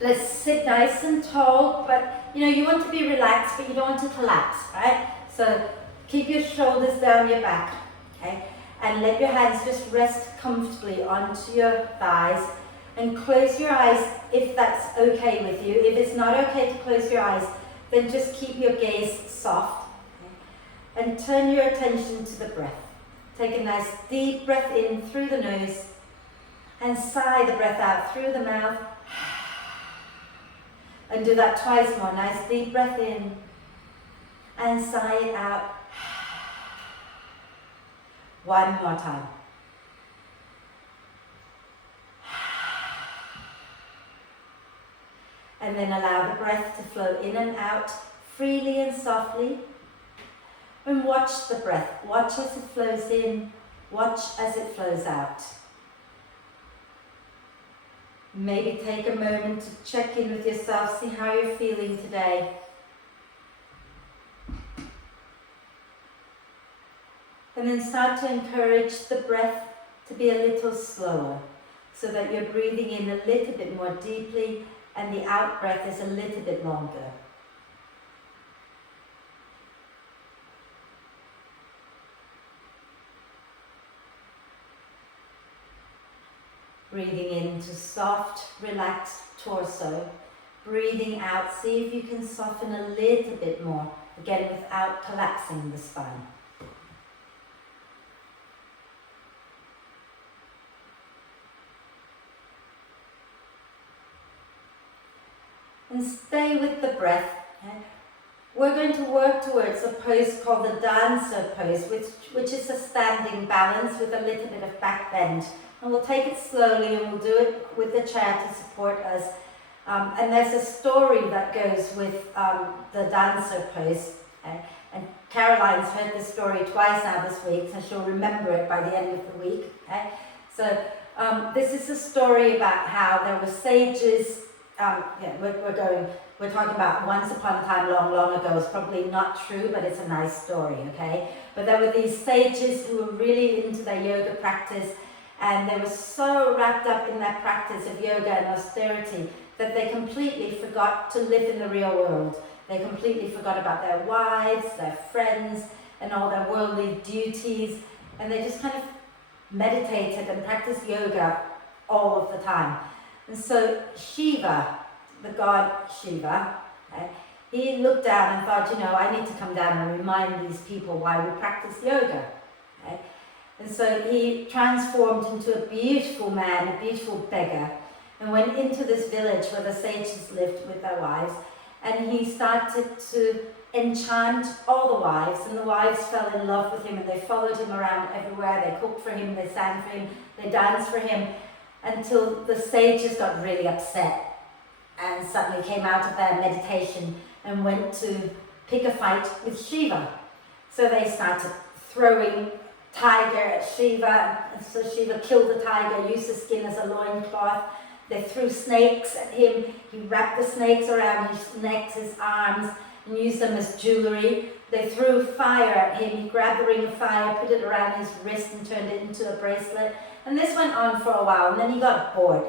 Let's sit nice and tall, but you want to be relaxed, but you don't want to collapse, right? So keep your shoulders down your back, okay? And let your hands just rest comfortably onto your thighs, and close your eyes if that's okay with you. If it's not okay to close your eyes, then just keep your gaze soft, okay? And turn your attention to the breath. Take a nice deep breath in through the nose and sigh the breath out through the mouth. And do that twice more. Nice deep breath in and sigh it out. One more time. And then allow the breath to flow in and out freely and softly. And watch the breath. Watch as it flows in. Watch as it flows out. Maybe take a moment to check in with yourself, see how you're feeling today. And then start to encourage the breath to be a little slower, so that you're breathing in a little bit more deeply and the out breath is a little bit longer. Breathing into soft, relaxed torso. Breathing out, see if you can soften a little bit more, again without collapsing the spine. And stay with the breath. Okay? We're going to work towards a pose called the dancer pose, which is a standing balance with a little bit of back bend. And we'll take it slowly and we'll do it with the chair to support us. And there's a story that goes with the dancer pose. Okay? And Caroline's heard this story twice now this week, so she'll remember it by the end of the week. Okay? So this is a story about how there were sages. We're talking about once upon a time long, long ago. It's probably not true, but it's a nice story, okay? But there were these sages who were really into their yoga practice, and they were so wrapped up in their practice of yoga and austerity that they completely forgot to live in the real world. They completely forgot about their wives, their friends, and all their worldly duties, and they just kind of meditated and practiced yoga all of the time. And so Shiva, the god Shiva, he looked down and thought, I need to come down and remind these people why we practice yoga. And so he transformed into a beautiful man, a beautiful beggar, and went into this village where the sages lived with their wives, and he started to enchant all the wives, and the wives fell in love with him, and they followed him around everywhere. They cooked for him, they sang for him, they danced for him, until the sages got really upset and suddenly came out of their meditation and went to pick a fight with Shiva. So they started throwing tiger at Shiva, and so Shiva killed the tiger, used the skin as a loincloth. They threw snakes at him. He wrapped the snakes around his neck, his arms, and used them as jewelry. They threw fire at him. He grabbed the ring of fire, put it around his wrist and turned it into a bracelet. And this went on for a while, and then he got bored.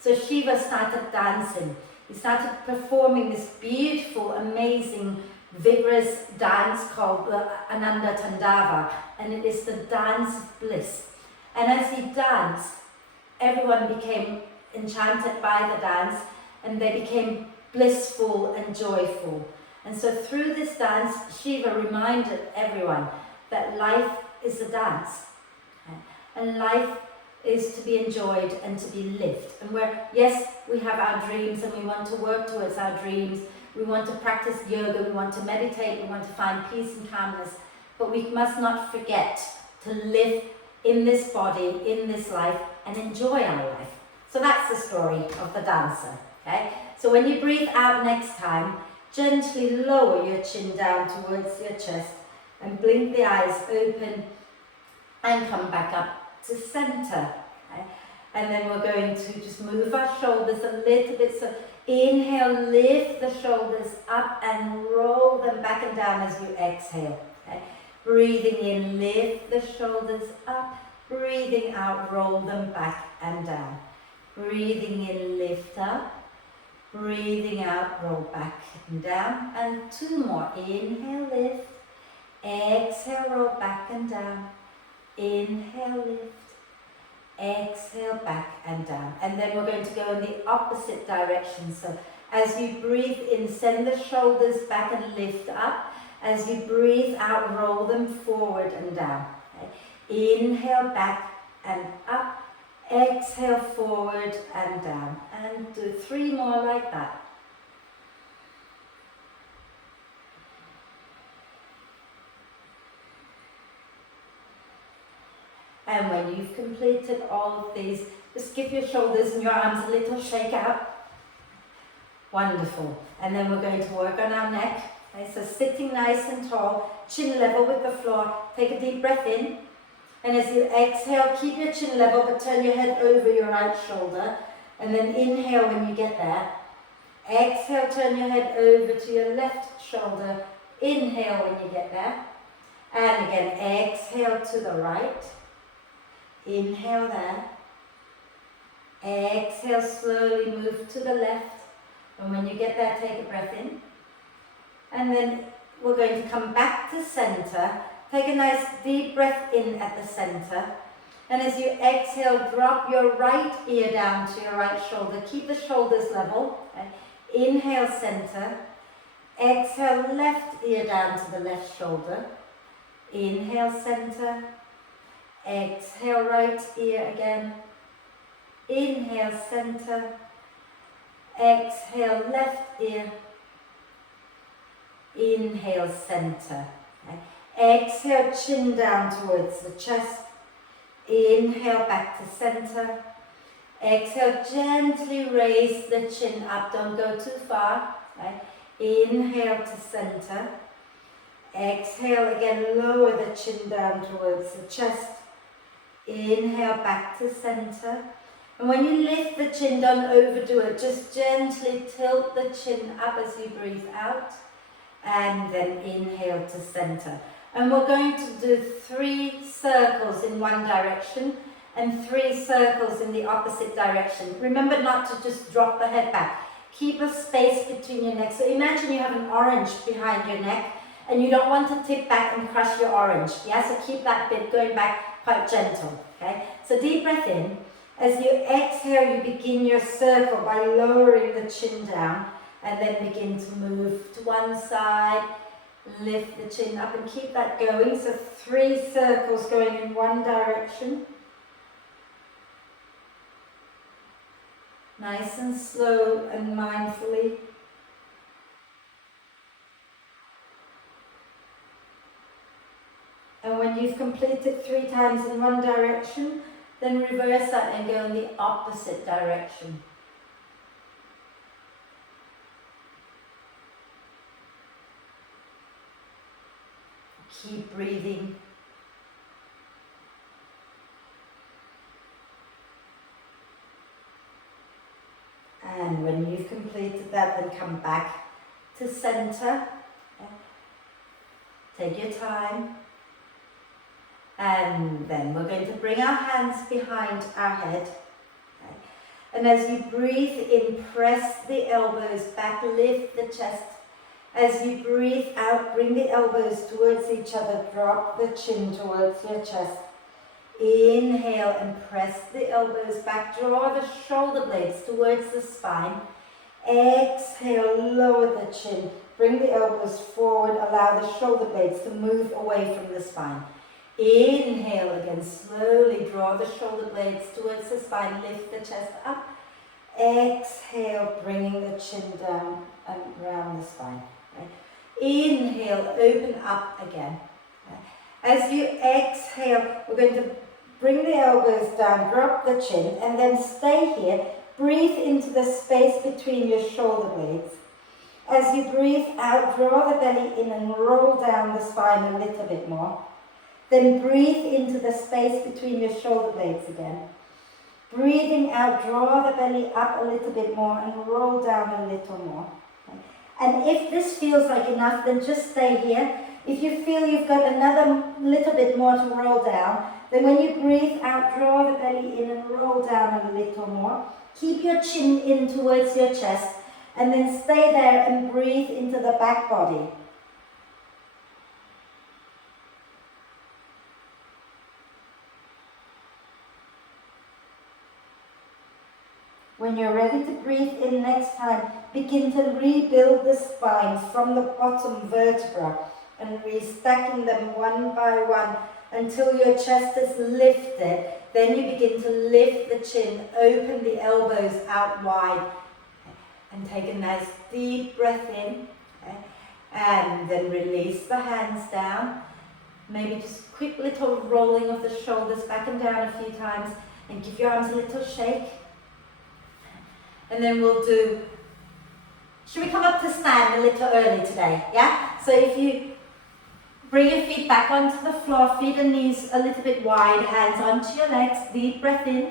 So Shiva started dancing. He started performing this beautiful, amazing, vigorous dance called the Ananda Tandava, and it is the dance of bliss. And as he danced, everyone became enchanted by the dance, and they became blissful and joyful. And so through this dance, Shiva reminded everyone that life is a dance. And life is to be enjoyed and to be lived. And yes, we have our dreams and we want to work towards our dreams. We want to practice yoga, we want to meditate, we want to find peace and calmness. But we must not forget to live in this body, in this life, and enjoy our life. So that's the story of the dancer. Okay? So when you breathe out next time, gently lower your chin down towards your chest and blink the eyes open and come back up to center. Okay? And then we're going to just move our shoulders a little bit. So inhale, lift the shoulders up and roll them back and down as you exhale. Okay? Breathing in, lift the shoulders up. Breathing out, roll them back and down. Breathing in, lift up. Breathing out, roll back and down. And 2 more. Inhale, lift. Exhale, roll back and down. Inhale, lift. Exhale, back and down. And then we're going to go in the opposite direction. So as you breathe in, send the shoulders back and lift up. As you breathe out, roll them forward and down. Okay. Inhale, back and up. Exhale, forward and down. And do 3 more like that. And when you've completed all of these, just give your shoulders and your arms a little shake out. Wonderful. And then we're going to work on our neck. Okay, so sitting nice and tall, chin level with the floor. Take a deep breath in. And as you exhale, keep your chin level, but turn your head over your right shoulder. And then inhale when you get there. Exhale, turn your head over to your left shoulder. Inhale when you get there. And again, exhale to the right. Inhale there. Exhale, slowly move to the left. And when you get there, take a breath in. And then we're going to come back to center. Take a nice deep breath in at the center. And as you exhale, drop your right ear down to your right shoulder. Keep the shoulders level. Okay. Inhale, center. Exhale, left ear down to the left shoulder. Inhale, center. Exhale, right ear again. Inhale, center. Exhale, left ear. Inhale, center. Okay. Exhale, chin down towards the chest. Inhale, back to center. Exhale, gently raise the chin up. Don't go too far. Okay. Inhale to center. Exhale again, lower the chin down towards the chest. Inhale, back to center. And when you lift the chin, don't overdo it. Just gently tilt the chin up as you breathe out. And then inhale to center. And we're going to do 3 circles in one direction and 3 circles in the opposite direction. Remember not to just drop the head back. Keep a space between your neck. So imagine you have an orange behind your neck and you don't want to tip back and crush your orange. Yeah, so keep that bit going back quite gentle. Okay, so deep breath in. As you exhale, you begin your circle by lowering the chin down and then begin to move to one side. Lift the chin up and keep that going. So 3 circles going in one direction. Nice and slow and mindfully. And when you've completed 3 times in one direction, then reverse that and go in the opposite direction. Keep breathing. And when you've completed that, then come back to center. Take your time. And then we're going to bring our hands behind our head. Okay. And as you breathe in, press the elbows back, lift the chest. As you breathe out, bring the elbows towards each other, drop the chin towards your chest. Inhale and press the elbows back, draw the shoulder blades towards the spine. Exhale, lower the chin, bring the elbows forward, allow the shoulder blades to move away from the spine. Inhale again, slowly draw the shoulder blades towards the spine, lift the chest up. Exhale, bringing the chin down and round the spine. Inhale, open up again. As you exhale, we're going to bring the elbows down, drop the chin, and then stay here. Breathe into the space between your shoulder blades. As you breathe out, draw the belly in and roll down the spine a little bit more. Then breathe into the space between your shoulder blades again. Breathing out, draw the belly up a little bit more and roll down a little more. And if this feels like enough, then just stay here. If you feel you've got another little bit more to roll down, then when you breathe out, draw the belly in and roll down a little more. Keep your chin in towards your chest. and then stay there and breathe into the back body. When you're ready to breathe in next time, begin to rebuild the spine from the bottom vertebra and restacking them one by one until your chest is lifted. Then you begin to lift the chin, open the elbows out wide, and take a nice deep breath in. Okay? And then release the hands down. Maybe just quick little rolling of the shoulders back and down a few times, and give your arms a little shake. And then we'll do, should we come up to stand a little early today? Yeah? So if you bring your feet back onto the floor, feet and knees a little bit wide, hands onto your legs, deep breath in.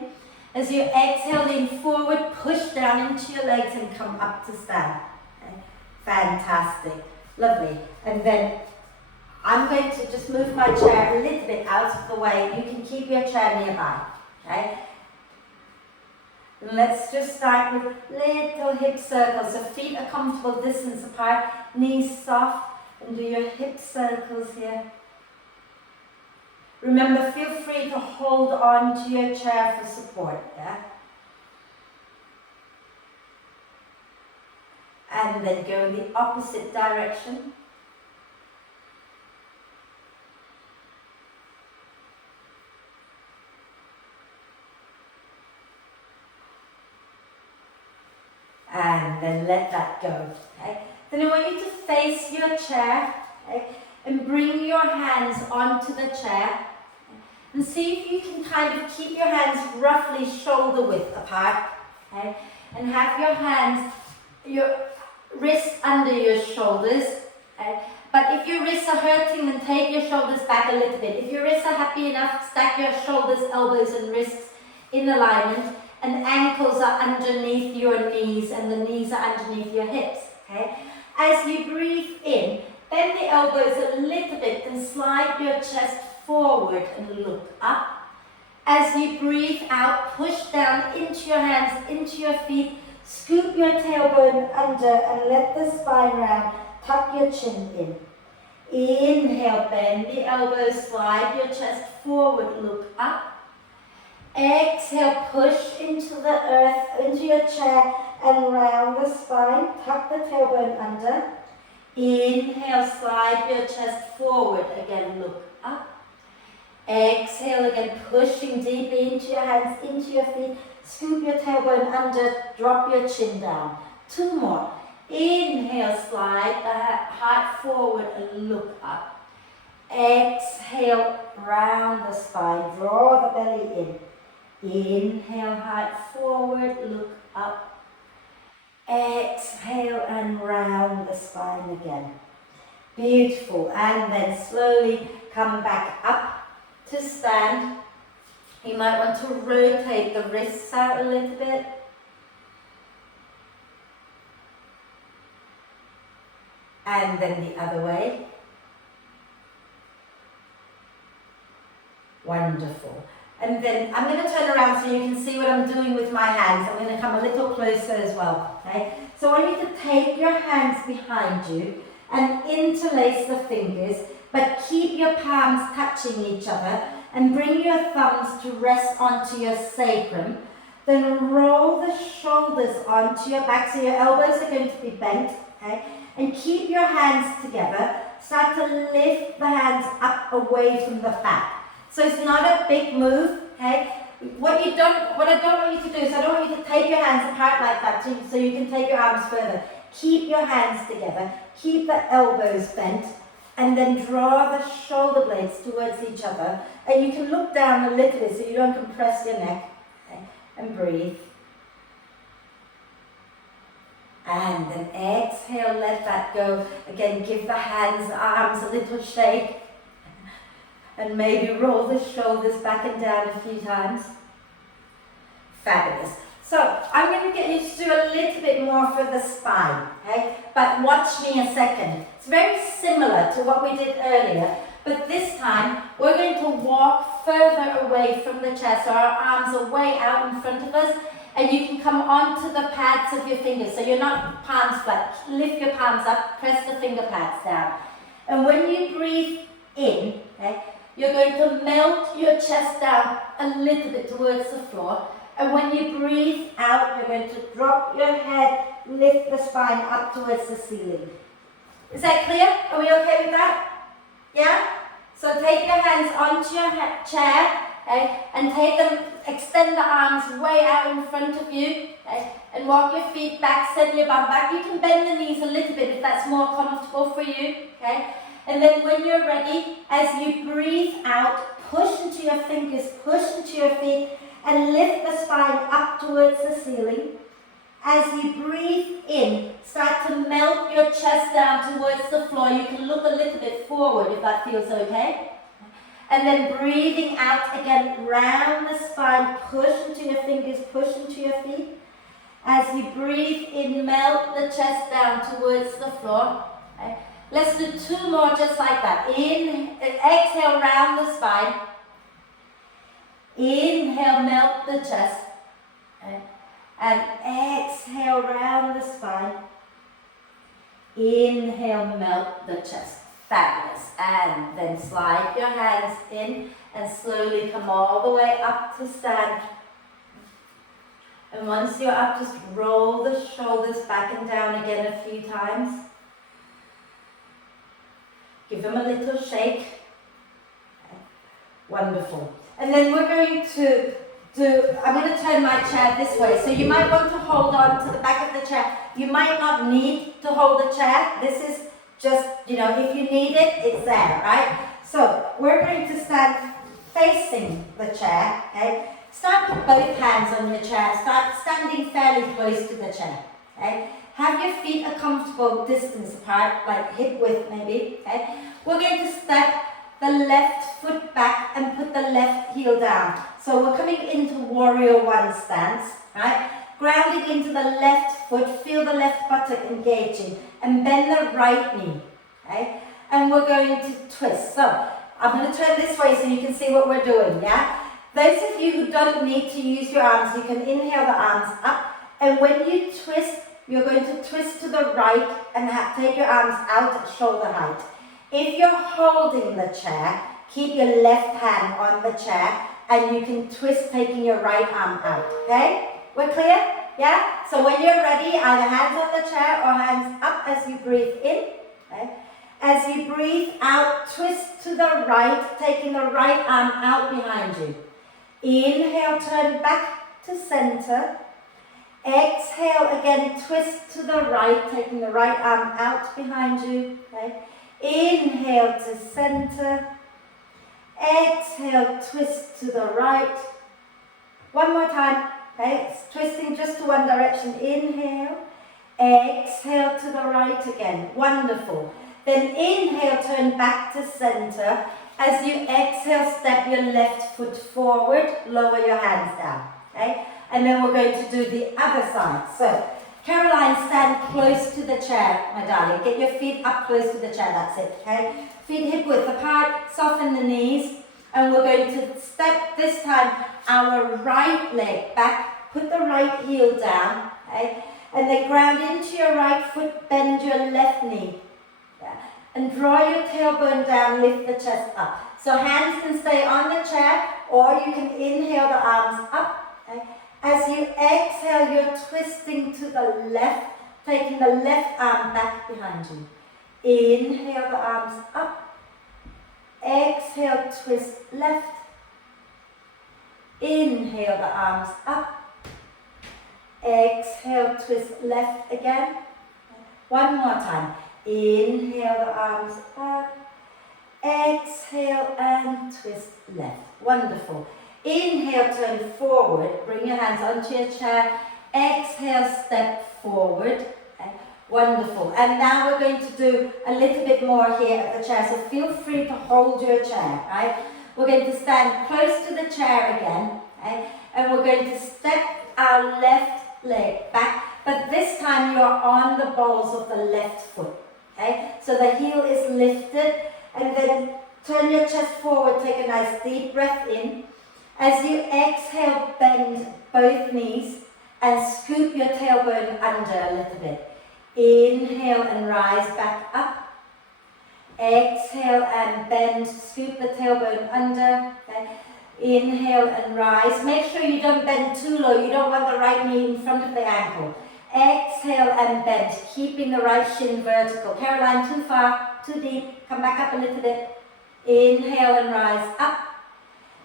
As you exhale, lean forward, push down into your legs and come up to stand. Okay? Fantastic. Lovely. And then I'm going to just move my chair a little bit out of the way. You can keep your chair nearby. Okay? Let's just start with little hip circles. So feet a comfortable distance apart, knees soft, and do your hip circles here. Remember, feel free to hold on to your chair for support. Yeah? And then go in the opposite direction. And then let that go. Okay? Then I want you to face your chair, okay? And bring your hands onto the chair. And see if you can kind of keep your hands roughly shoulder width apart. Okay? And have your hands, your wrists under your shoulders. Okay? But if your wrists are hurting, then take your shoulders back a little bit. If your wrists are happy enough, stack your shoulders, elbows and wrists in alignment. And ankles are underneath your knees and the knees are underneath your hips. Okay? As you breathe in, bend the elbows a little bit and slide your chest forward and look up. As you breathe out, push down into your hands, into your feet, scoop your tailbone under and let the spine round, tuck your chin in. Inhale, bend the elbows, slide your chest forward, look up. Exhale, push into the earth, into your chair and round the spine, tuck the tailbone under. Inhale, slide your chest forward, again look up. Exhale again, pushing deeply into your hands, into your feet, scoop your tailbone under, drop your chin down. 2 more. Inhale, slide the heart forward and look up. Exhale, round the spine, draw the belly in. Inhale, heart forward, look up. Exhale and round the spine again. Beautiful. And then slowly come back up to stand. You might want to rotate the wrists out a little bit. And then the other way. Wonderful. And then I'm going to turn around so you can see what I'm doing with my hands. I'm going to come a little closer as well. Okay? So I want you to take your hands behind you and interlace the fingers, but keep your palms touching each other and bring your thumbs to rest onto your sacrum. Then roll the shoulders onto your back so your elbows are going to be bent. Okay? And keep your hands together. Start to lift the hands up away from the back. So it's not a big move, okay? What I don't want you to do is I don't want you to take your hands apart like that so you can take your arms further. Keep your hands together, keep the elbows bent, and then draw the shoulder blades towards each other. And you can look down a little bit so you don't compress your neck, okay? And breathe. And then exhale, let that go. Again, give the hands, arms a little shake. And maybe roll the shoulders back and down a few times. Fabulous. So I'm going to get you to do a little bit more for the spine, okay? But watch me a second. It's very similar to what we did earlier, but this time we're going to walk further away from the chair. So our arms are way out in front of us, And you can come onto the pads of your fingers, so you're not palms flat. Lift your palms up, press the finger pads down. And when you breathe in, okay, you're going to melt your chest down a little bit towards the floor. And when you breathe out, you're going to drop your head, lift the spine up towards the ceiling. Is that clear? Are we okay with that? Yeah? So take your hands onto your chair, okay, and take them, extend the arms way out in front of you, okay, and walk your feet back, send your bum back. You can bend the knees a little bit if that's more comfortable for you, okay? And then when you're ready, as you breathe out, push into your fingers, push into your feet, and lift the spine up towards the ceiling. As you breathe in, start to melt your chest down towards the floor. You can look a little bit forward if that feels okay. And then breathing out again, round the spine, push into your fingers, push into your feet. As you breathe in, melt the chest down towards the floor. Okay. Let's do 2 more just like that. Exhale, round the spine. Inhale, melt the chest. Okay. And exhale, round the spine. Inhale, melt the chest. Fabulous. And then slide your hands in and slowly come all the way up to stand. And once you're up, just roll the shoulders back and down again a few times. Give them a little shake. Wonderful. And then we're going to I'm going to turn my chair this way. So you might want to hold on to the back of the chair. You might not need to hold the chair. This is just, if you need it, it's there, right? So we're going to stand facing the chair, okay? Start with both hands on your chair. Start standing fairly close to the chair, okay? Have your feet a comfortable distance apart, like hip width maybe, okay? We're going to step the left foot back and put the left heel down. So we're coming into warrior 1 stance, right? Grounding into the left foot, feel the left buttock engaging, and bend the right knee, okay? And we're going to twist. So I'm going to turn this way so you can see what we're doing, yeah? Those of you who don't need to use your arms, you can inhale the arms up, and when you twist, you're going to twist to the right and take your arms out at shoulder height. If you're holding the chair, keep your left hand on the chair and you can twist taking your right arm out, okay? We're clear? Yeah? So when you're ready, either hands on the chair or hands up as you breathe in, okay? As you breathe out, twist to the right, taking the right arm out behind you. Inhale, turn back to center. Exhale, again, twist to the right, taking the right arm out behind you, okay? Inhale to center. Exhale, twist to the right. One more time, okay? It's twisting just to one direction. Inhale. Exhale to the right again. Wonderful. Then inhale, turn back to center. As you exhale, step your left foot forward, lower your hands down, okay? And then we're going to do the other side. So, Caroline, stand close to the chair, my darling. Get your feet up close to the chair, that's it, okay? Feet hip width apart, soften the knees. And we're going to step this time our right leg back, put the right heel down, okay? And then ground into your right foot, bend your left knee. Yeah. And draw your tailbone down, lift the chest up. So hands can stay on the chair, or you can inhale the arms up, okay? As you exhale, you're twisting to the left, taking the left arm back behind you. Inhale the arms up. Exhale, twist left. Inhale the arms up. Exhale, twist left again. One more time. Inhale the arms up. Exhale and twist left. Wonderful. Inhale, turn forward, bring your hands onto your chair. Exhale, step forward. Okay. Wonderful. And now we're going to do a little bit more here at the chair, so feel free to hold your chair, right? We're going to stand close to the chair again, okay? And we're going to step our left leg back, but this time you're on the balls of the left foot, okay? So the heel is lifted, and then turn your chest forward, take a nice deep breath in. As you exhale, bend both knees and scoop your tailbone under a little bit. Inhale and rise back up. Exhale and bend, scoop the tailbone under. Okay. Inhale and rise. Make sure you don't bend too low. You don't want the right knee in front of the ankle. Exhale and bend, keeping the right shin vertical. Caroline, too far, too deep. Come back up a little bit. Inhale and rise up.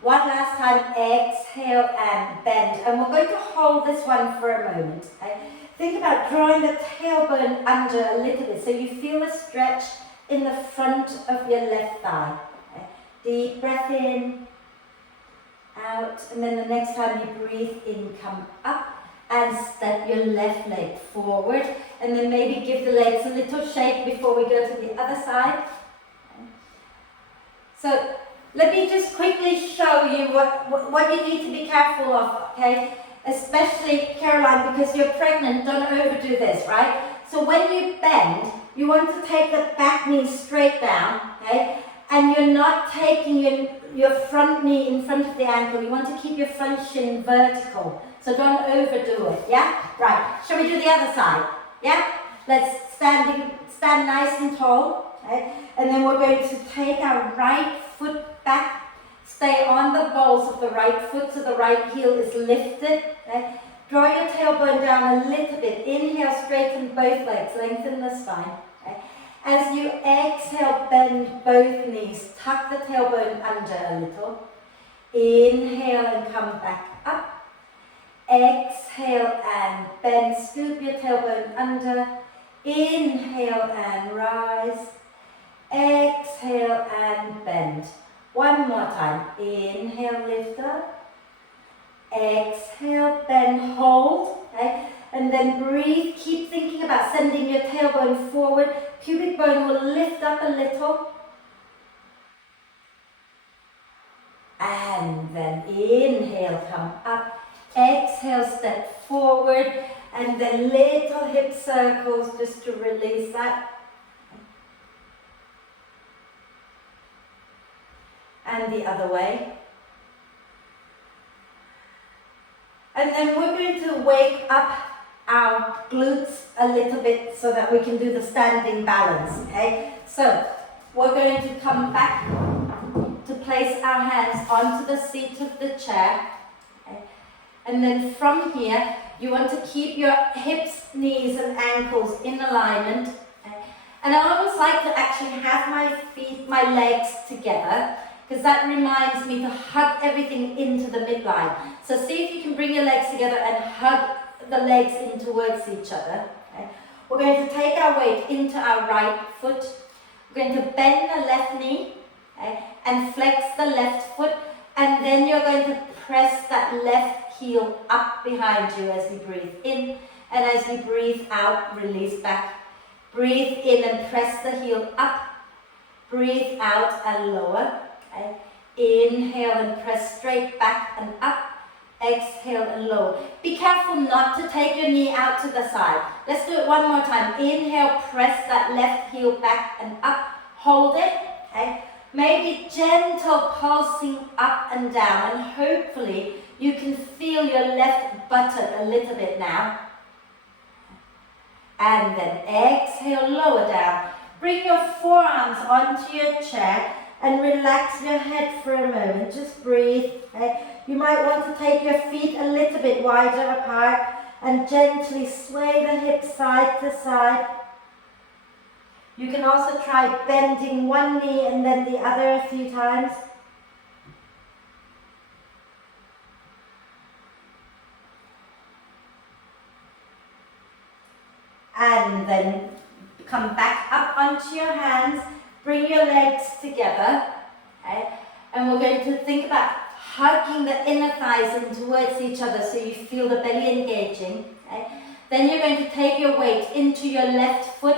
One last time, exhale and bend. And we're going to hold this one for a moment. Okay? Think about drawing the tailbone under a little bit so you feel a stretch in the front of your left thigh. Okay? Deep breath in, out, and then the next time you breathe in, come up and step your left leg forward, and then maybe give the legs a little shake before we go to the other side. Okay? So let me just quickly show you what you need to be careful of, okay? Especially, Caroline, because you're pregnant, don't overdo this, right? So when you bend, you want to take the back knee straight down, okay? And you're not taking your front knee in front of the ankle. You want to keep your front shin vertical. So don't overdo it, yeah? Right, shall we do the other side? Yeah? Let's stand nice and tall, okay? And then we're going to take our right foot back, stay on the balls of the right foot so the right heel is lifted. Okay? Draw your tailbone down a little bit. Inhale, straighten both legs, lengthen the spine. Okay? As you exhale, bend both knees, tuck the tailbone under a little. Inhale and come back up. Exhale and bend, scoop your tailbone under. Inhale and rise. Exhale and bend. One more time. Inhale, lift up. Exhale, bend, hold. Okay? And then breathe. Keep thinking about sending your tailbone forward. Pubic bone will lift up a little. And then inhale, come up. Exhale, step forward. And then little hip circles just to release that. And the other way. And then we're going to wake up our glutes a little bit so that we can do the standing balance, okay? So we're going to come back to place our hands onto the seat of the chair. Okay? And then from here, you want to keep your hips, knees and ankles in alignment. Okay? And I always like to actually have my legs together, because that reminds me to hug everything into the midline. So see if you can bring your legs together and hug the legs in towards each other. Okay? We're going to take our weight into our right foot. We're going to bend the left knee, okay, and flex the left foot, and then you're going to press that left heel up behind you as you breathe in, and as you breathe out, release back. Breathe in and press the heel up. Breathe out and lower. Okay. Inhale and press straight back and up. Exhale and lower. Be careful not to take your knee out to the side. Let's do it one more time. Inhale, press that left heel back and up. Hold it. Okay. Maybe gentle pulsing up and down, and hopefully you can feel your left buttock a little bit now. And then exhale, lower down. Bring your forearms onto your chair and relax your head for a moment. Just breathe. Okay? You might want to take your feet a little bit wider apart and gently sway the hips side to side. You can also try bending one knee and then the other a few times. And then come back up onto your hands. Bring your legs together, okay? And we're going to think about hugging the inner thighs in towards each other so you feel the belly engaging. Okay? Then you're going to take your weight into your left foot,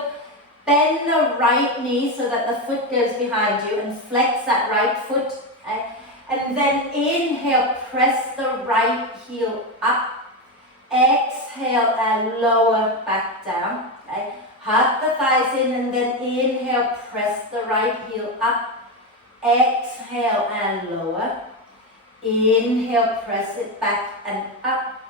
bend the right knee so that the foot goes behind you and flex that right foot. Okay? And then inhale, press the right heel up. Exhale and lower back down. Okay? Hug the thighs in and then inhale, press the right heel up. Exhale and lower. Inhale, press it back and up.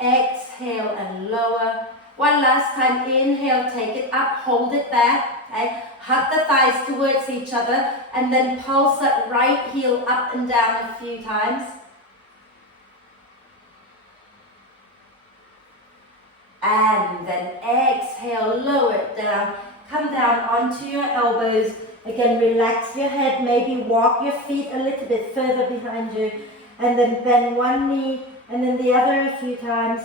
exhale and lower. One last time, inhale, take it up, hold it there, okay? Hug the thighs towards each other, and then pulse that right heel up and down a few times. And then exhale, lower it down, come down onto your elbows. Again, relax your head, maybe walk your feet a little bit further behind you, and then bend one knee, and then the other a few times.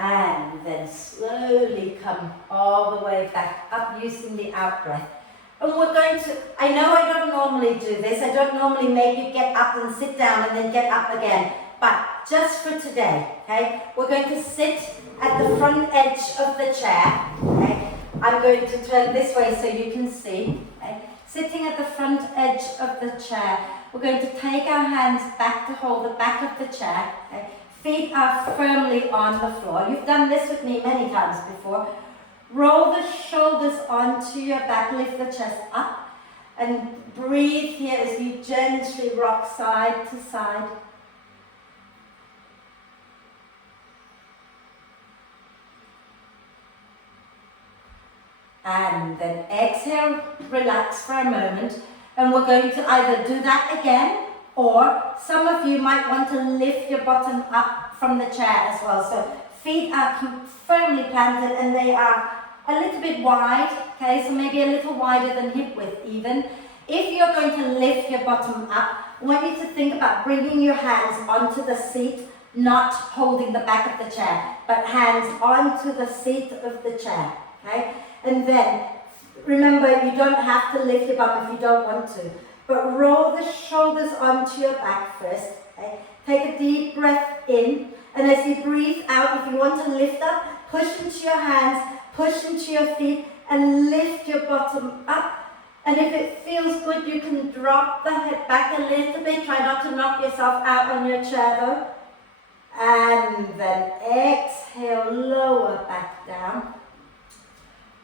And then slowly come all the way back up using the out breath. And we're going to, I know I don't normally do this, I don't normally make you get up and sit down and then get up again, but just for today, okay, we're going to sit at the front edge of the chair, okay. I'm going to turn this way so you can see, okay. Sitting at the front edge of the chair, we're going to take our hands back to hold the back of the chair, okay. Feet are firmly on the floor. You've done this with me many times before. Roll the shoulders onto your back, lift the chest up, and breathe here as you gently rock side to side. And then exhale, relax for a moment, and we're going to either do that again, or some of you might want to lift your bottom up from the chair as well. So feet are firmly planted and they are a little bit wide, okay, so maybe a little wider than hip width even. If you're going to lift your bottom up, I want you to think about bringing your hands onto the seat, not holding the back of the chair, but hands onto the seat of the chair, okay? And then, remember, you don't have to lift your bum if you don't want to, but roll the shoulders onto your back first, okay? Take a deep breath in, and as you breathe out, if you want to lift up, push into your hands, push into your feet, and lift your bottom up. And if it feels good, you can drop the head back a little bit. Try not to knock yourself out on your chair though. And then exhale, lower back down.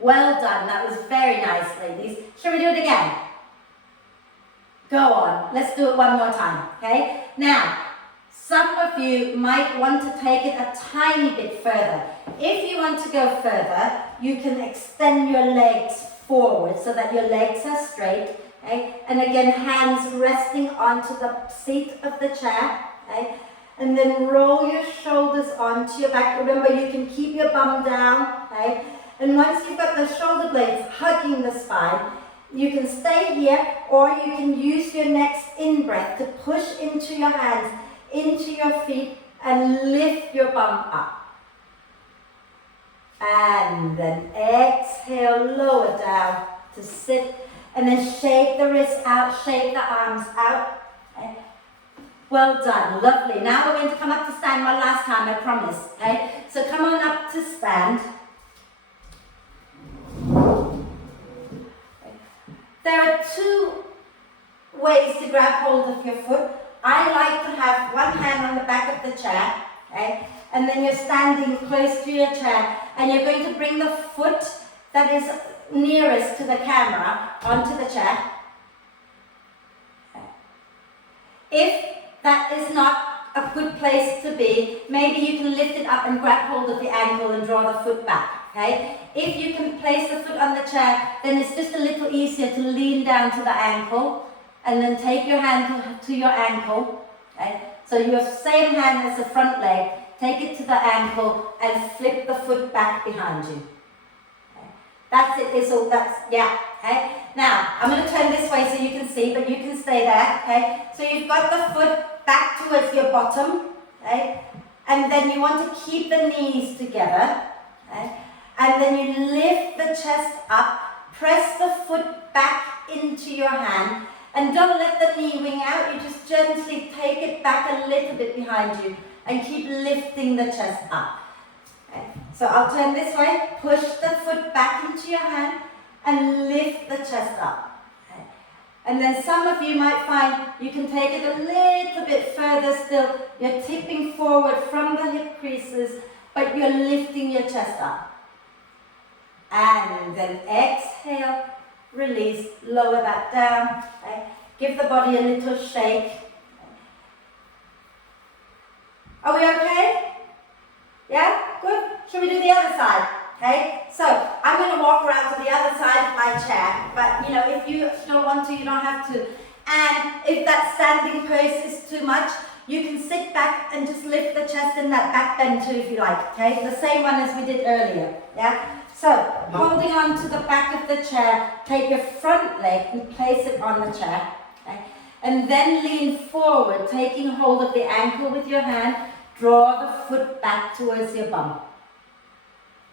Well done, that was very nice, ladies. Shall we do it again? Go on, let's do it one more time, okay? Now, some of you might want to take it a tiny bit further. If you want to go further, you can extend your legs forward so that your legs are straight, okay? And again, hands resting onto the seat of the chair, okay? And then roll your shoulders onto your back. Remember, you can keep your bum down, okay? And once you've got the shoulder blades hugging the spine, you can stay here, or you can use your next in-breath to push into your hands, into your feet, and lift your bum up. And then exhale, lower down to sit, and then shake the wrists out, shake the arms out. Okay. Well done, lovely. Now we're going to come up to stand one last time, I promise. Okay, so come on up to stand. There are two ways to grab hold of your foot. I like to have one hand on the back of the chair, okay? And then you're standing close to your chair, and you're going to bring the foot that is nearest to the camera onto the chair. Okay. If that is not a good place to be, maybe you can lift it up and grab hold of the ankle and draw the foot back. Okay? If you can place the foot on the chair, then it's just a little easier to lean down to the ankle and then take your hand to your ankle. Okay? So your same hand as the front leg, take it to the ankle and flip the foot back behind you. Okay? That's it. It's all, yeah. Okay? Now, I'm going to turn this way so you can see, but you can stay there. Okay? So you've got the foot back towards your bottom. Okay? And then you want to keep the knees together. Okay? And then you lift the chest up, press the foot back into your hand, and don't let the knee wing out, you just gently take it back a little bit behind you and keep lifting the chest up. Okay. So I'll turn this way, push the foot back into your hand and lift the chest up. Okay. And then some of you might find you can take it a little bit further still. You're tipping forward from the hip creases, but you're lifting your chest up. And then exhale, release, lower that down, okay? Give the body a little shake. Are we okay? Yeah, good. Should we do the other side? Okay, so I'm going to walk around to the other side of my chair, but you know, if you don't want to, you don't have to. And if that standing pose is too much, you can sit back and just lift the chest in that back bend too if you like, okay? The same one as we did earlier, yeah? So, holding on to the back of the chair, take your front leg and place it on the chair, okay? And then lean forward, taking hold of the ankle with your hand, draw the foot back towards your bum,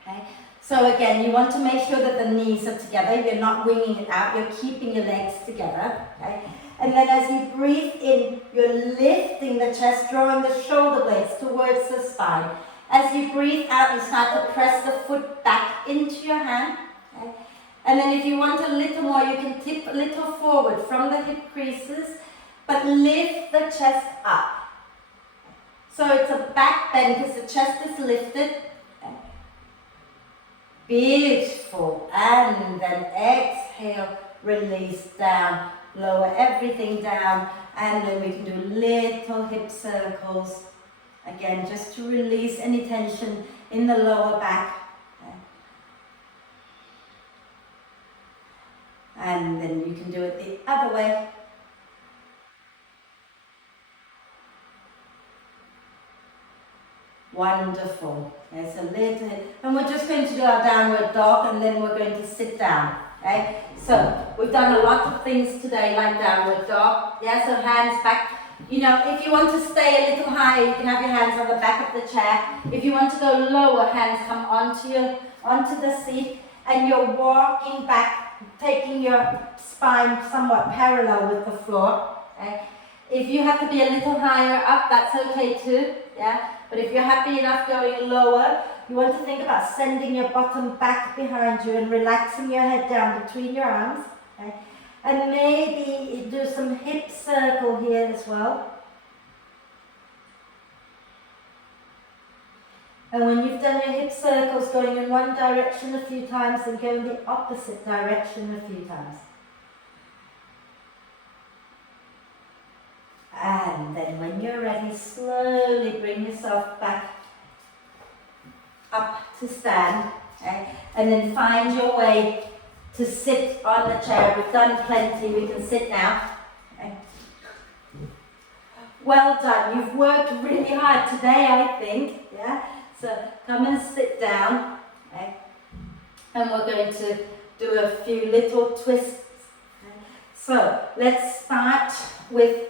okay? So again, you want to make sure that the knees are together, you're not winging it out, you're keeping your legs together, okay? And then as you breathe in, you're lifting the chest, drawing the shoulder blades towards the spine. As you breathe out, you start to press the foot back into your hand. Okay? And then if you want a little more, you can tip a little forward from the hip creases, but lift the chest up. So it's a back bend because the chest is lifted. Okay? Beautiful. And then exhale, release down. Lower everything down, and then we can do little hip circles. Again, just to release any tension in the lower back. Okay. And then you can do it the other way. Wonderful. Okay, so little hip. And we're just going to do our downward dog, and then we're going to sit down. Okay, so we've done a lot of things today like downward dog. Yeah, so hands back. You know, if you want to stay a little higher, you can have your hands on the back of the chair. If you want to go lower, hands come onto the seat, and you're walking back, taking your spine somewhat parallel with the floor. Okay? If you have to be a little higher up, that's okay too. Yeah, but if you're happy enough going lower, you want to think about sending your bottom back behind you and relaxing your head down between your arms. Okay? And maybe do some hip circle here as well. And when you've done your hip circles, going in one direction a few times and go in the opposite direction a few times. And then when you're ready, slowly bring yourself back up to stand, okay? And then find your way to sit on the chair. We've done plenty, we can sit now. Okay? Well done, you've worked really hard today, I think. Yeah? So come and sit down, okay? And we're going to do a few little twists. Okay? So let's start with,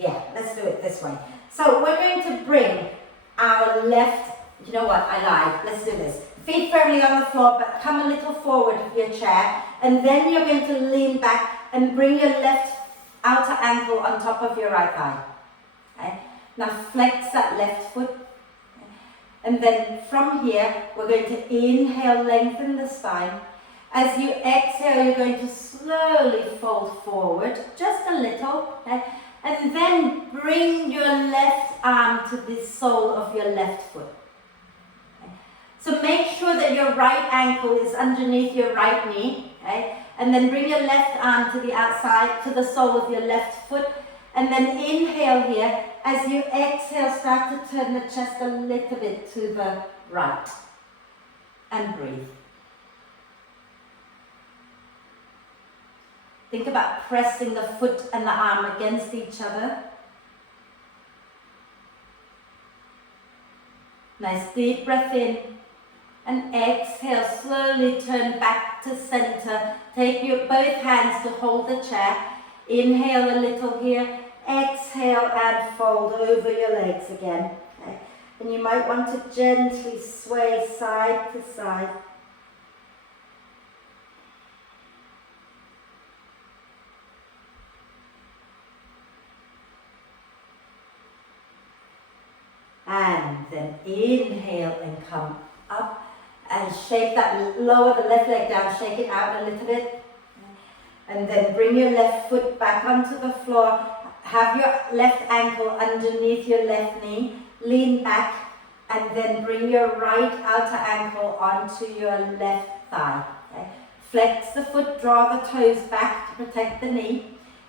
let's do it this way. So we're going to bring our left, you know what, I lied, let's do this. Feet firmly on the floor, but come a little forward of your chair, and then you're going to lean back and bring your left outer ankle on top of your right thigh. Okay? Now flex that left foot, okay? And then from here, we're going to inhale, lengthen the spine. As you exhale, you're going to slowly fold forward, just a little, okay? And then bring your left arm to the sole of your left foot. So make sure that your right ankle is underneath your right knee, okay? And then bring your left arm to the outside, to the sole of your left foot. And then inhale here. As you exhale, start to turn the chest a little bit to the right. And breathe. Think about pressing the foot and the arm against each other. Nice deep breath in. And exhale, slowly turn back to center. Take your both hands to hold the chair. Inhale a little here. Exhale and fold over your legs again. Okay. And you might want to gently sway side to side. And then inhale and come up. And shake that, lower the left leg down, shake it out a little bit. And then bring your left foot back onto the floor. Have your left ankle underneath your left knee. Lean back and then bring your right outer ankle onto your left thigh. Okay? Flex the foot, draw the toes back to protect the knee.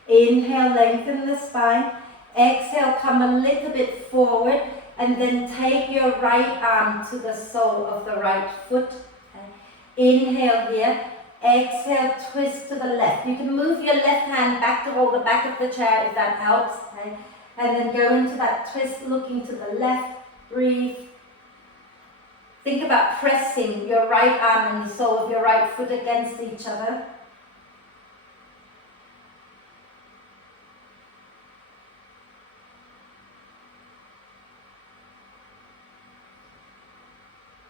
Inhale, lengthen the spine. Exhale, come a little bit forward and then take your right arm to the sole of the right foot. Okay. Inhale here. Exhale, twist to the left. You can move your left hand back to hold the back of the chair if that helps. Okay. And then go into that twist, looking to the left. Breathe. Think about pressing your right arm and the sole of your right foot against each other.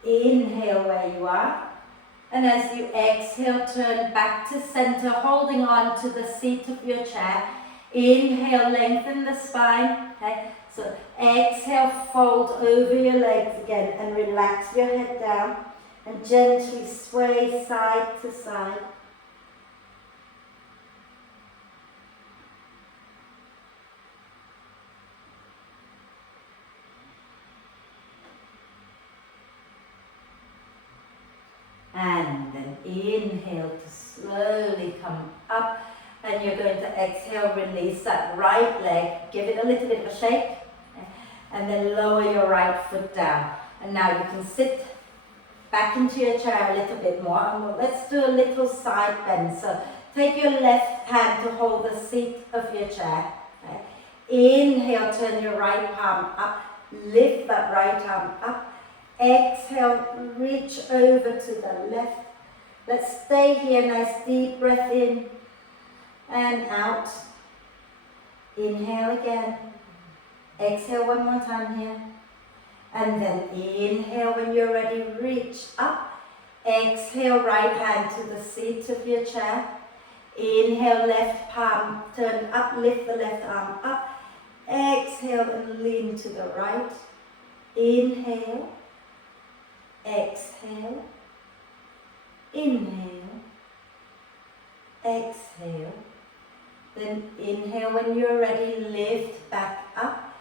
Inhale where you are. And as you exhale, turn back to center, holding on to the seat of your chair. Inhale, lengthen the spine. Okay. So exhale, fold over your legs again and relax your head down and gently sway side to side. And then inhale to slowly come up, and you're going to exhale, release that right leg, give it a little bit of a shake, and then lower your right foot down. And now you can sit back into your chair a little bit more, and let's do a little side bend. So take your left hand to hold the seat of your chair. Okay. Inhale, turn your right palm up, lift that right arm up. Exhale, reach over to the left. Let's stay here, nice deep breath in and out. Inhale again. Exhale one more time here. And then inhale when you're ready, reach up. Exhale, right hand to the seat of your chair. Inhale, left palm, turn up, lift the left arm up. Exhale and lean to the right. Inhale. Exhale, inhale, exhale, then inhale when you're ready, lift back up,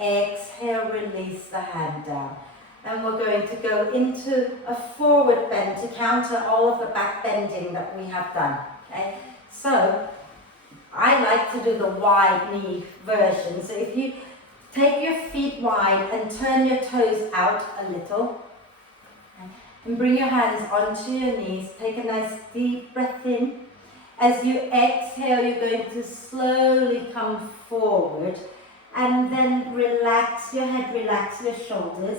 exhale, release the hand down. And we're going to go into a forward bend to counter all of the back bending that we have done. Okay? So, I like to do the wide knee version. So if you take your feet wide and turn your toes out a little, and bring your hands onto your knees. Take a nice deep breath in. As you exhale, you're going to slowly come forward and then relax your head, relax your shoulders.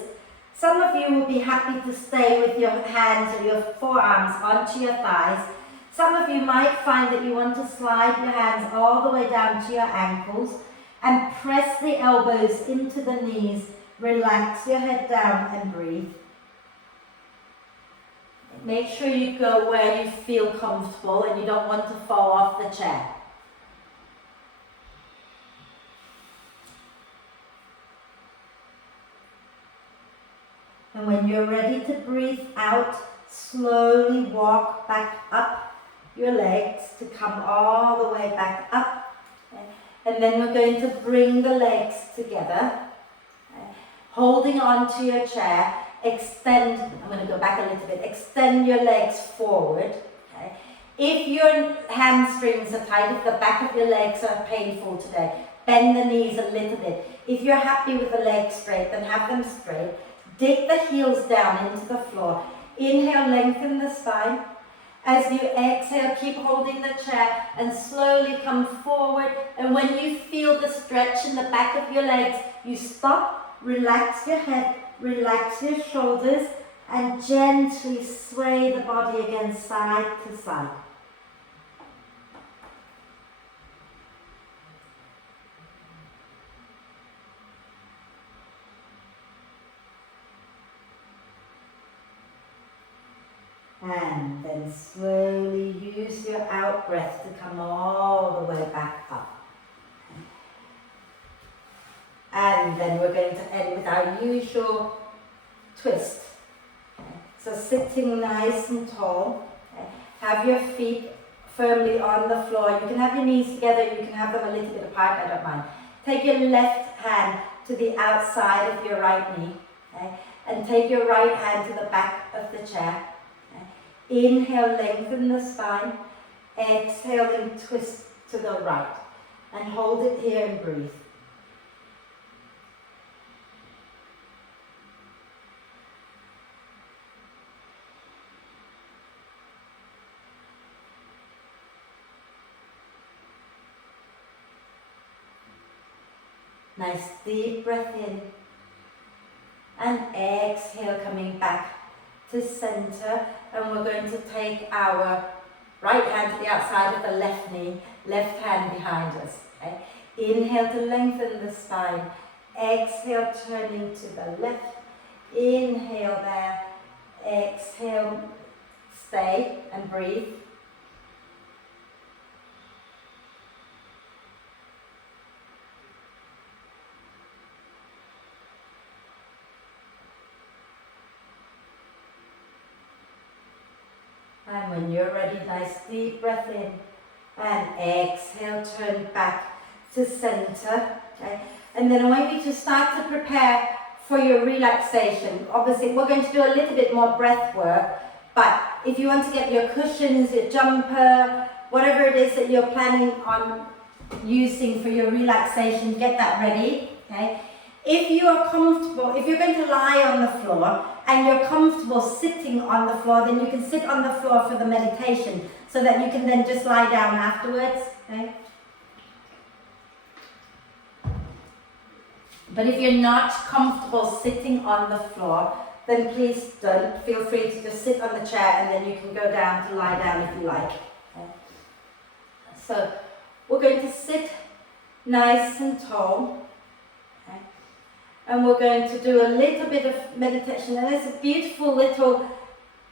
Some of you will be happy to stay with your hands or your forearms onto your thighs. Some of you might find that you want to slide your hands all the way down to your ankles and press the elbows into the knees. Relax your head down and breathe. Make sure you go where you feel comfortable and you don't want to fall off the chair. And when you're ready to breathe out, slowly walk back up your legs to come all the way back up. Okay. And then we're going to bring the legs together, okay. Holding on to your chair. Extend, I'm going to go back a little bit, extend your legs forward. Okay. If your hamstrings are tight, if the back of your legs are painful today, bend the knees a little bit. If you're happy with the legs straight, then have them straight. Dig the heels down into the floor. Inhale, lengthen the spine. As you exhale, keep holding the chair and slowly come forward. And when you feel the stretch in the back of your legs, you stop, relax your head, relax your shoulders, and gently sway the body again side to side. And then slowly use your out breath to come all the way back up. And then we're going to end with our usual twist. So sitting nice and tall, have your feet firmly on the floor. You can have your knees together, you can have them a little bit apart, I don't mind. Take your left hand to the outside of your right knee, and take your right hand to the back of the chair. Inhale, lengthen the spine. Exhale and twist to the right. And hold it here and breathe. Nice deep breath in. And exhale, coming back to center. And we're going to take our right hand to the outside of the left knee, left hand behind us. Okay? Inhale to lengthen the spine. Exhale, turning to the left. Inhale there. Exhale, stay and breathe. And when you're ready, nice deep breath in. And exhale, turn back to center. Okay? And then I want you to start to prepare for your relaxation. Obviously, we're going to do a little bit more breath work. But if you want to get your cushions, your jumper, whatever it is that you're planning on using for your relaxation, get that ready. Okay? If you are comfortable, if you're going to lie on the floor and you're comfortable sitting on the floor, then you can sit on the floor for the meditation so that you can then just lie down afterwards. Okay? But if you're not comfortable sitting on the floor, then please don't. Feel free to just sit on the chair and then you can go down to lie down if you like. Okay? So we're going to sit nice and tall. And we're going to do a little bit of meditation. And it's a beautiful little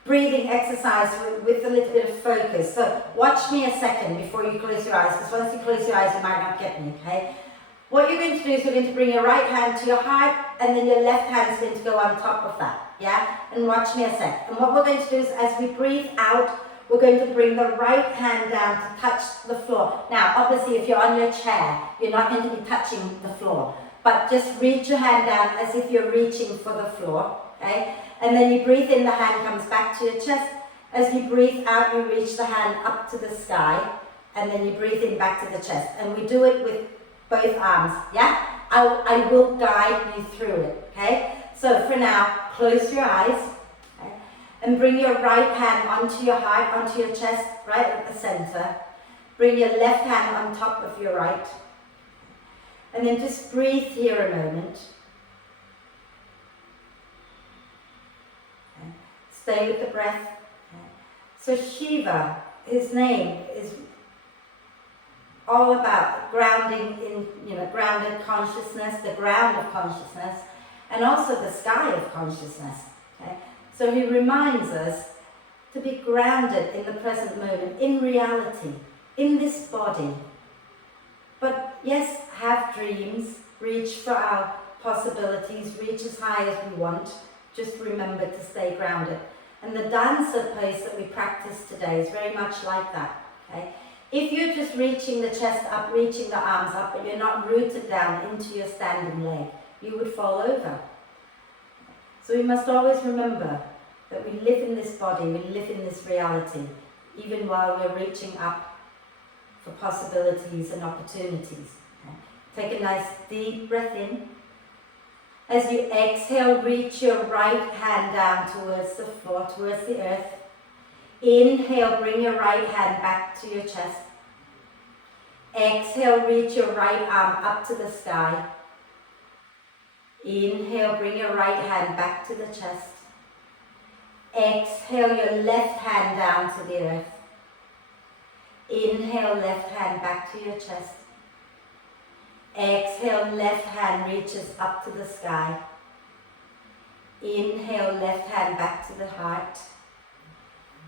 breathing exercise with a little bit of focus. So watch me a second before you close your eyes, because once you close your eyes, you might not get me, okay? What you're going to do is you're going to bring your right hand to your heart, and then your left hand is going to go on top of that, yeah? And watch me a sec. And what we're going to do is as we breathe out, we're going to bring the right hand down to touch the floor. Now, obviously, if you're on your chair, you're not going to be touching the floor. But just reach your hand down as if you're reaching for the floor, okay? And then you breathe in, the hand comes back to your chest. As you breathe out, you reach the hand up to the sky, and then you breathe in back to the chest. And we do it with both arms, yeah? I will guide you through it, okay? So for now, close your eyes, okay? And bring your right hand onto your heart, onto your chest, right at the center. Bring your left hand on top of your right. And then just breathe here a moment. Okay. Stay with the breath. Okay. So Shiva, his name is all about grounding in, grounded consciousness, the ground of consciousness, and also the sky of consciousness. Okay. So he reminds us to be grounded in the present moment, in reality, in this body. But yes, have dreams, reach for our possibilities, reach as high as we want. Just remember to stay grounded. And the dancer pose that we practice today is very much like that. Okay? If you're just reaching the chest up, reaching the arms up, but you're not rooted down into your standing leg, you would fall over. So we must always remember that we live in this body, we live in this reality, even while we're reaching up for possibilities and opportunities. Okay. Take a nice deep breath in. As you exhale, reach your right hand down towards the floor, towards the earth. Inhale, bring your right hand back to your chest. Exhale, reach your right arm up to the sky. Inhale, bring your right hand back to the chest. Exhale, your left hand down to the earth. Inhale, left hand back to your chest. Exhale, left hand reaches up to the sky. Inhale, left hand back to the heart.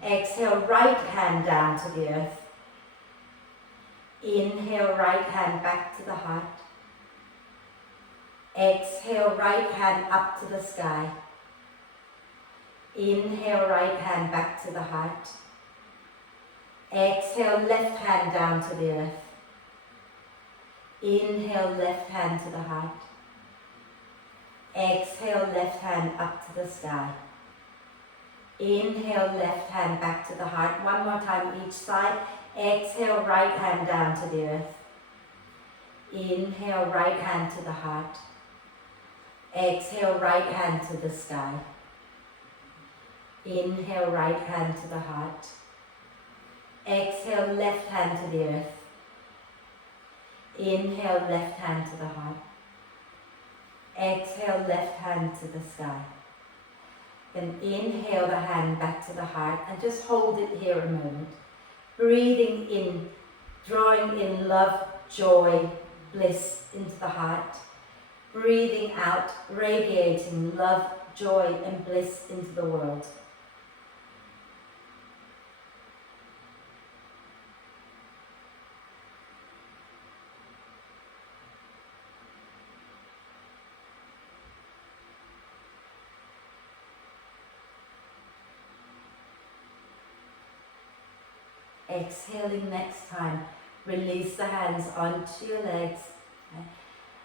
Exhale, right hand down to the earth. Inhale, right hand back to the heart. Exhale, right hand up to the sky. Inhale, right hand back to the heart. Exhale, left hand down to the earth. Inhale, left hand to the heart. Exhale, left hand up to the sky. Inhale, left hand back to the heart. One more time each side. Exhale, right hand down to the earth. Inhale, right hand to the heart. Exhale, right hand to the sky. Inhale, right hand to the heart. Exhale, left hand to the earth. Inhale, left hand to the heart. Exhale, left hand to the sky. Then inhale the hand back to the heart and just hold it here a moment. Breathing in, drawing in love, joy, bliss into the heart. Breathing out, radiating love, joy and bliss into the world. Exhaling next time, release the hands onto your legs. Okay?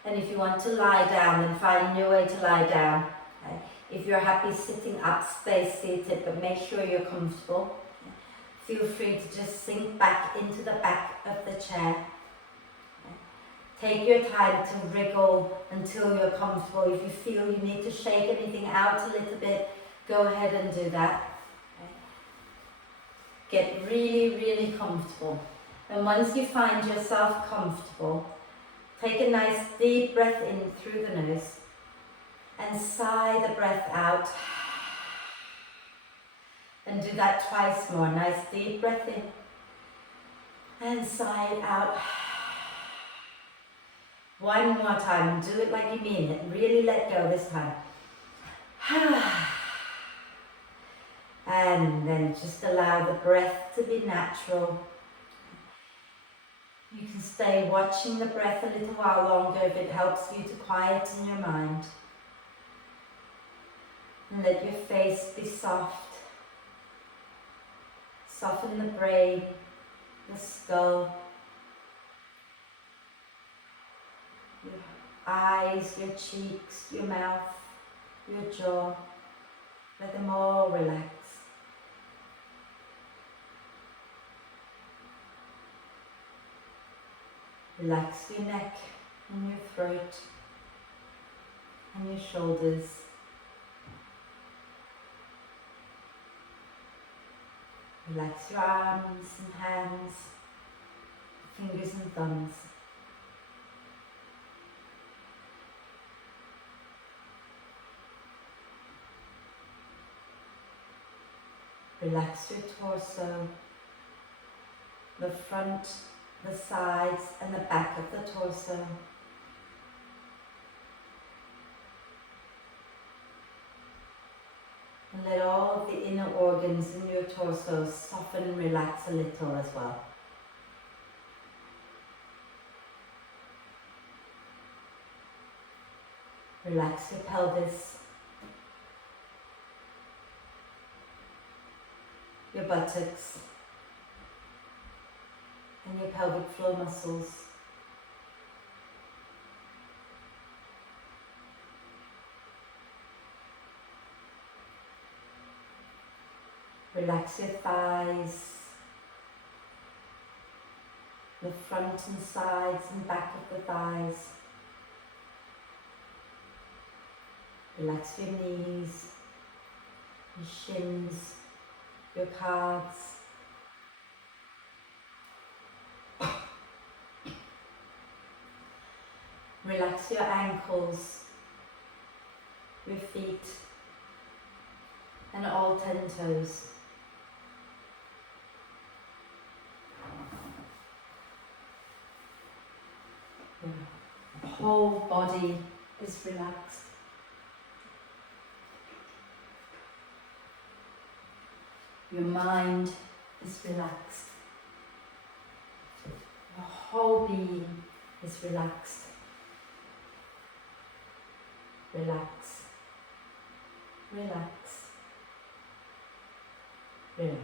And if you want to lie down, then find your way to lie down. Okay? If you're happy sitting up, stay seated, but make sure you're comfortable. Okay? Feel free to just sink back into the back of the chair. Okay? Take your time to wriggle until you're comfortable. If you feel you need to shake anything out a little bit, go ahead and do that. Get really, really comfortable. And once you find yourself comfortable, take a nice deep breath in through the nose and sigh the breath out. And do that twice more. Nice deep breath in and sigh it out. One more time. Do it like you mean it. Really let go this time. And then just allow the breath to be natural. You can stay watching the breath a little while longer if it helps you to quieten your mind. And let your face be soft. Soften the brain, the skull, your eyes, your cheeks, your mouth, your jaw. Let them all relax. Relax your neck and your throat and your shoulders. Relax your arms and hands, fingers and thumbs. Relax your torso, the front, the sides and the back of the torso. And let all of the inner organs in your torso soften and relax a little as well. Relax your pelvis, your buttocks, and your pelvic floor muscles. Relax your thighs, the front and sides and back of the thighs. Relax your knees, your shins, your calves. Relax your ankles, your feet, and all 10 toes. Your whole body is relaxed. Your mind is relaxed. Your whole being is relaxed. Relax, relax, relax.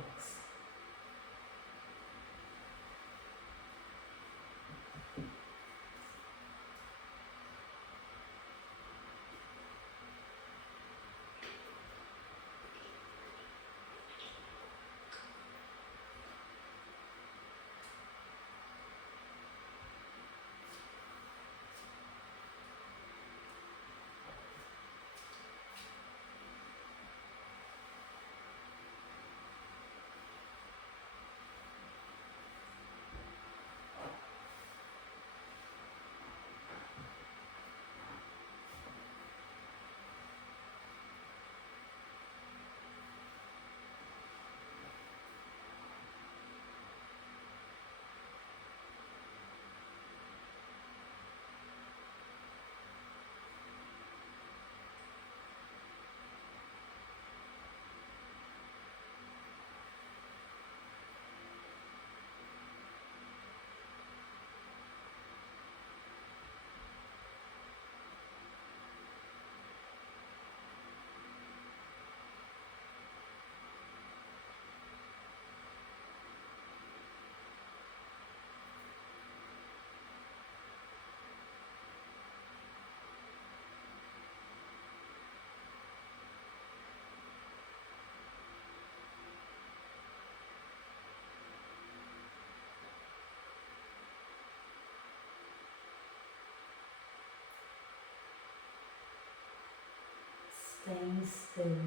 staying still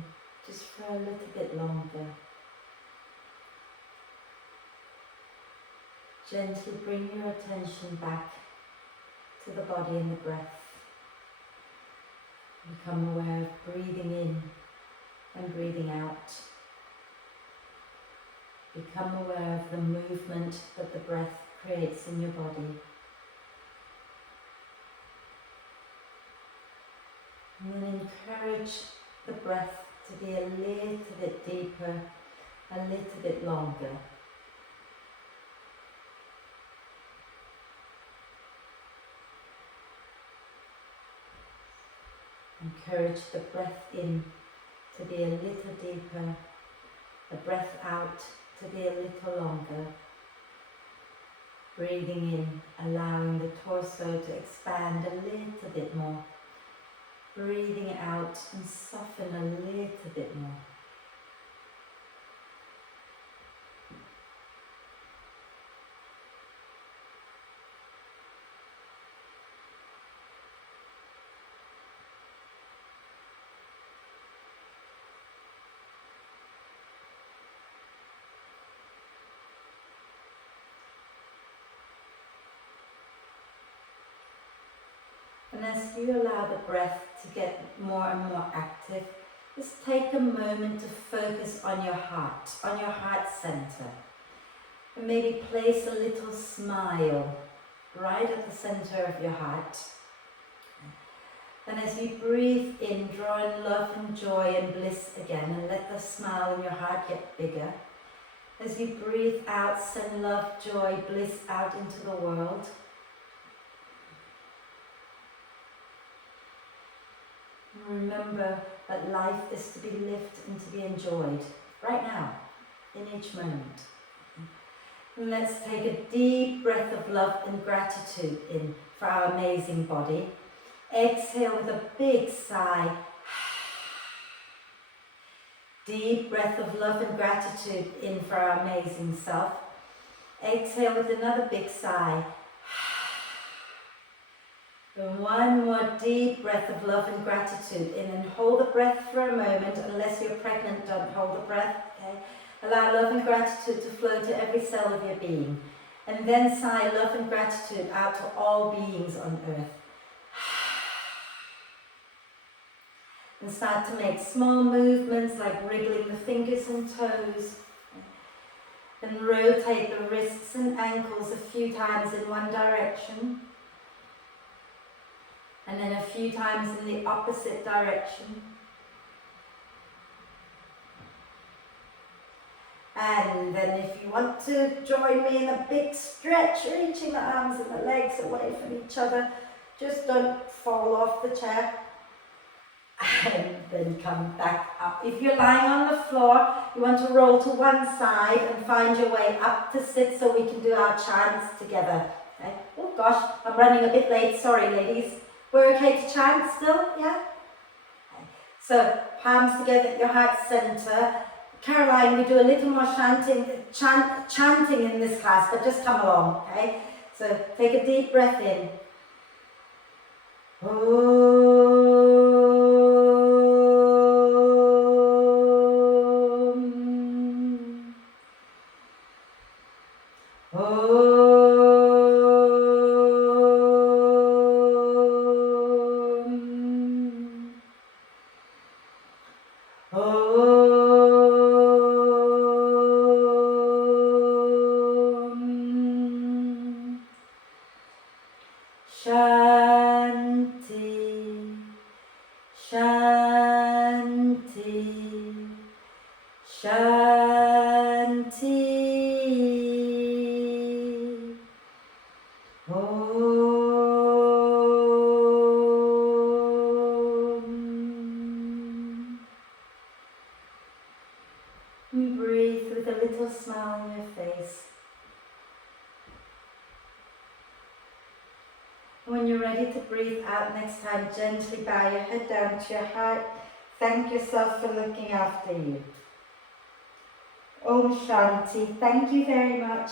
just for a little bit longer. Gently bring your attention back to the body and the breath. Become aware of breathing in and breathing out. Become aware of the movement that the breath creates in your body. And then encourage the breath to be a little bit deeper, a little bit longer. Encourage the breath in to be a little deeper, the breath out to be a little longer. Breathing in, allowing the torso to expand a little bit more. Breathing out and soften a little bit more. And as you allow the breath to get more and more active, just take a moment to focus on your heart center. And maybe place a little smile right at the center of your heart. And as you breathe in, draw in love and joy and bliss again, and let the smile in your heart get bigger. As you breathe out, send love, joy, bliss out into the world. Remember that life is to be lived and to be enjoyed right now, in each moment. And let's take a deep breath of love and gratitude in for our amazing body. Exhale with a big sigh. Deep breath of love and gratitude in for our amazing self. Exhale with another big sigh. And one more deep breath of love and gratitude in, and hold the breath for a moment. Unless you're pregnant, don't hold the breath, okay? Allow love and gratitude to flow to every cell of your being. And then sigh love and gratitude out to all beings on earth. And start to make small movements like wriggling the fingers and toes. And rotate the wrists and ankles a few times in one direction. And then a few times in the opposite direction. And then if you want to join me in a big stretch, reaching the arms and the legs away from each other, just don't fall off the chair. And then come back up. If you're lying on the floor, you want to roll to one side and find your way up to sit so we can do our chants together. Okay? Oh gosh, I'm running a bit late, sorry ladies. We're okay to chant still, yeah? Okay. So, palms together at your heart center. Caroline, we do a little more chanting in this class, but just come along, okay? So, take a deep breath in. Shanti, Shanti, Shanti. Om. And breathe with a little smile on your face. When you're ready to breathe out next time, gently bow your head down to your heart. Thank yourself for looking after you. Om Shanti. Thank you very much.